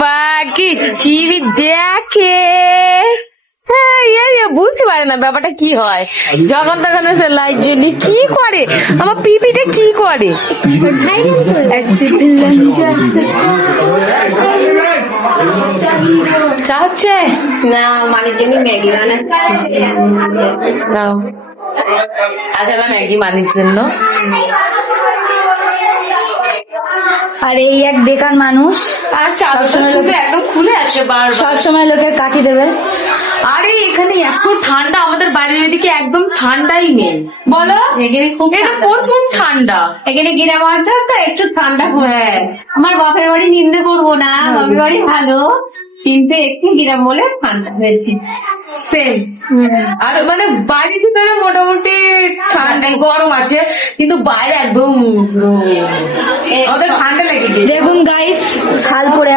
পাখি টিভি দেখে, বুঝতে পারে না ব্যাপারটা কি হয়। যখন তখন এসে লাইট জ্বলি কি করে, আমার পিপিটা কি করে। চা হচ্ছে না, মানির জন্য ম্যাগি নাও, আচ্ছা ম্যাগি মানির জন্য। আর এই এক বেকার মানুষ আর চাদরটা শুধু একদম খুলে আসে বারবার, সবসময় লোকের কাটি দেবে। আরে এখানে এত ঠান্ডা, আমাদের বাড়ির ওইদিকে একদম ঠান্ডাই নেই। বলো, এখানে খুব প্রচুর ঠান্ডা। এখানে গ্রাম অঞ্চল তো একটু ঠান্ডা হয়। আমার বাপের বাড়ি নিন্দে করবো না, বাপের বাড়ি ভালো, কিন্তু একটু গ্রাম বলে ঠান্ডা বেশি। সেম। আর মানে বাড়ির ভিতরে মোটামুটি ঠান্ডা গরম আছে, কিন্তু বাইরে একদম পুরো আমাদের ঠান্ডা লেগে গেছে। দেখুন গাইস, শাল পরে